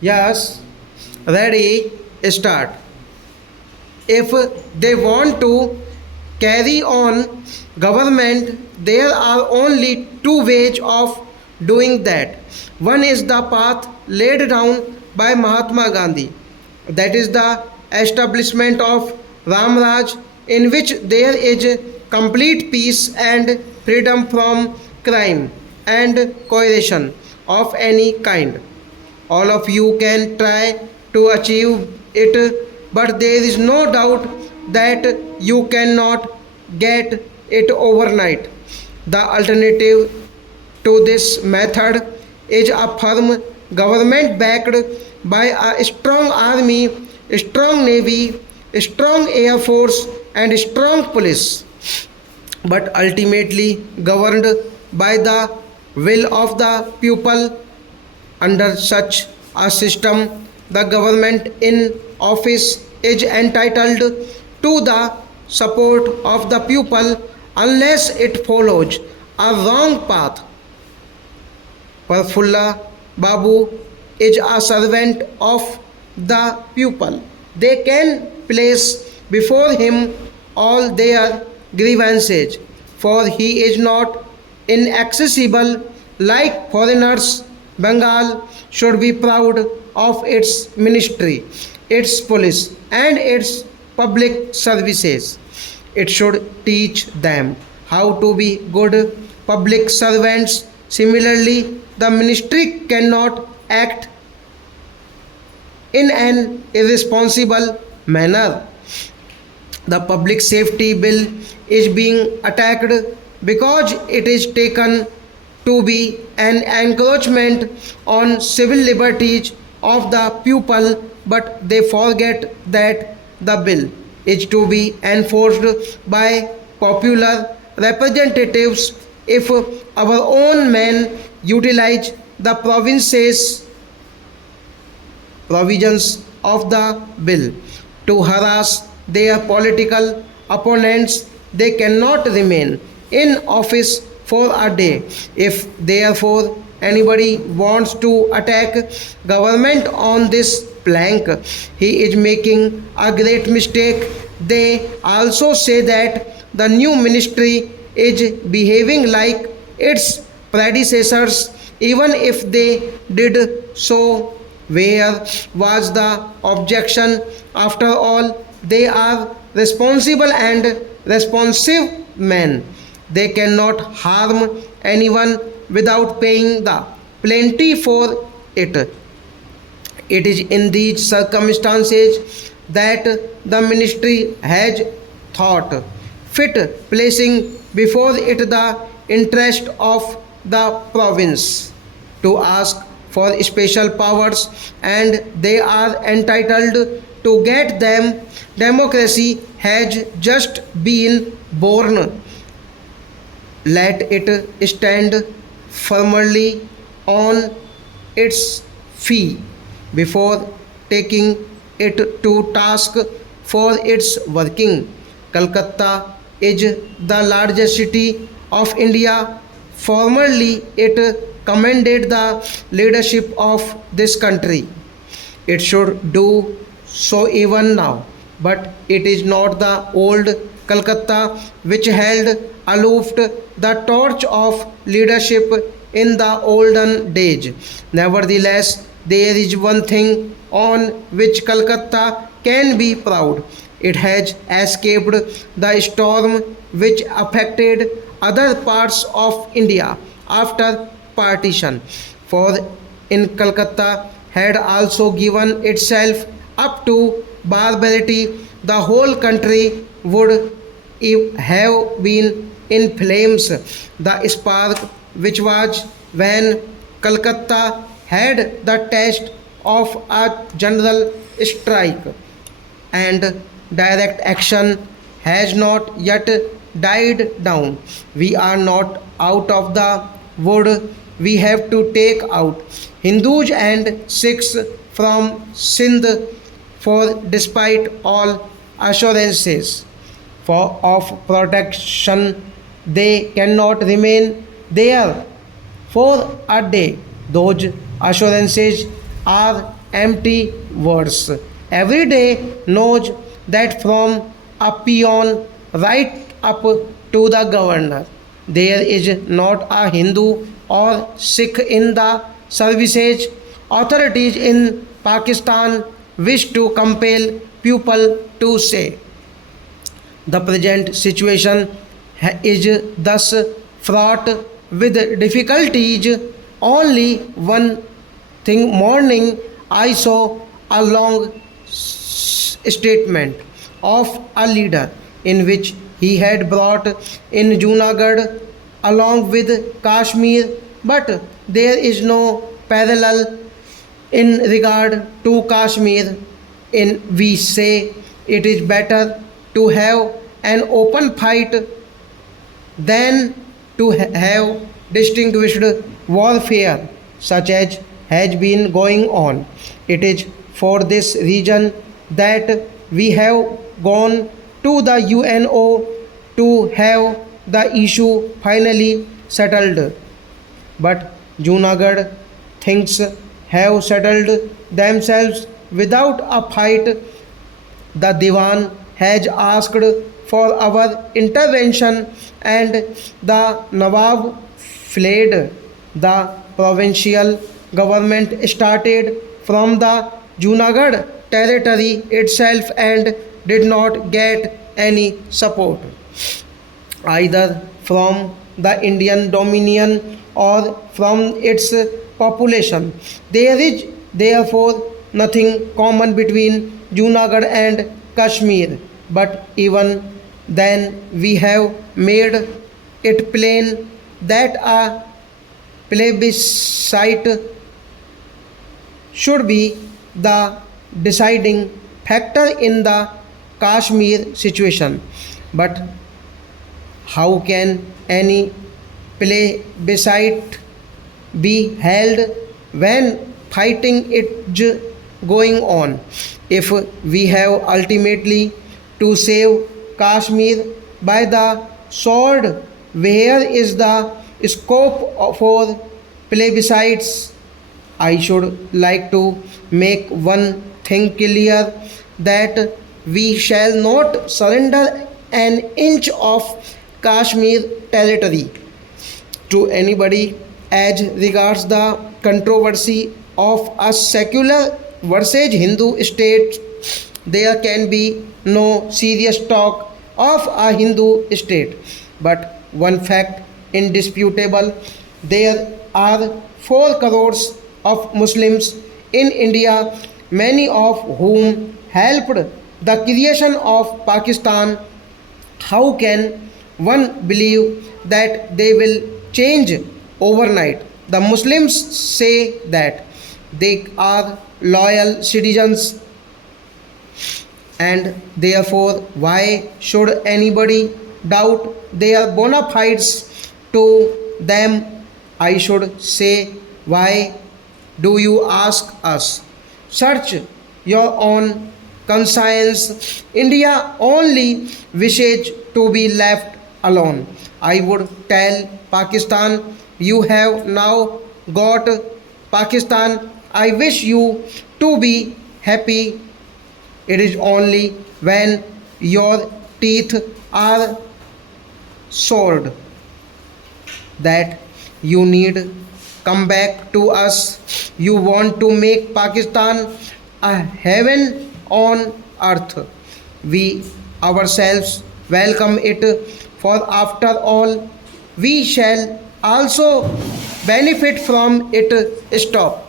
Yes, ready, start. If they want to carry on government, there are only two ways of doing that. One is the path laid down by Mahatma Gandhi, that is the establishment of Ramraj, in which there is complete peace and freedom from crime and coercion of any kind. All of you can try to achieve it, but there is no doubt that you cannot get it overnight. The alternative to this method is a firm government backed by a strong army, strong navy, strong air force, and strong police, but ultimately governed by the will of the people. Under such a system, the government in office is entitled to the support of the people unless it follows a wrong path. Prafulla Babu is a servant of the people. They can place before him all their grievances, for he is not inaccessible like foreigners. Bengal should be proud of its ministry, its police, and its public services. It should teach them how to be good public servants. Similarly, the ministry cannot act in an irresponsible manner. The public safety bill is being attacked because it is taken to be an encroachment on civil liberties of the people, but they forget that the bill is to be enforced by popular representatives. If our own men utilize the province's provisions of the bill to harass their political opponents, they cannot remain in office for a day. If therefore anybody wants to attack government on this plank, he is making a great mistake. They also say that the new ministry is behaving like its predecessors, even if they did so. Where was the objection? After all, they are responsible and responsive men. They cannot harm anyone without paying the plenty for it. It is in these circumstances that the ministry has thought fit placing before it the interest of the province to ask for special powers, and they are entitled to get them. Democracy has just been born. Let it stand firmly on its feet before taking it to task for its working. Calcutta is the largest city of India. Formerly, it commanded the leadership of this country. It should do so even now, but it is not the old Calcutta which held aloft the torch of leadership in the olden days. Nevertheless, there is one thing on which Calcutta can be proud. It has escaped the storm which affected other parts of India after partition. For in Calcutta had also given itself up to barbarity, the whole country would have been in flames. The spark which was when Calcutta had the test of a general strike and direct action has not yet died down. We are not out of the wood. We have to take out Hindus and Sikhs from Sindh, for despite all assurances of protection, they cannot remain there for a day. Those assurances are empty words. Every day knows that from a peon right up to the governor. There is not a Hindu or Sikh in the services. Authorities in Pakistan wish to compel people to say. The present situation is thus fraught with difficulties. Only one thing morning I saw a long statement of a leader in which he had brought in Junagadh along with Kashmir, but there is no parallel in regard to Kashmir. In we say it is better to have an open fight than to have distinguished warfare such as has been going on. It is for this reason that we have gone to the UNO to have the issue finally settled. But Junagadh things have settled themselves without a fight. The Diwan has asked for our intervention and the Nawab fled. The provincial government started from the Junagadh territory itself and did not get any support either from the Indian Dominion or from its population. There is therefore nothing common between Junagadh and Kashmir, but even then we have made it plain that a plebiscite should be the deciding factor in the Kashmir situation. But how can any plebiscite be held when fighting is going on? If we have ultimately to save Kashmir by the sword, where is the scope for plebiscites? I should like to make one thing clear that we shall not surrender an inch of Kashmir territory to anybody. As regards the controversy of a secular versus Hindu state, there can be no serious talk of a Hindu state. But one fact indisputable, there are 4 crores of Muslims in India, many of whom helped the creation of Pakistan. How can one believe that they will change overnight? The Muslims say that they are loyal citizens, and therefore why should anybody doubt their bona fides to them? I should say, why do you ask us? Search your own conscience. India only wishes to be left alone. I would tell Pakistan, you have now got Pakistan. I wish you to be happy. It is only when your teeth are sold that you need come back to us. You want to make Pakistan a heaven on earth. We ourselves welcome it, for after all, we shall also benefit from it. Stop.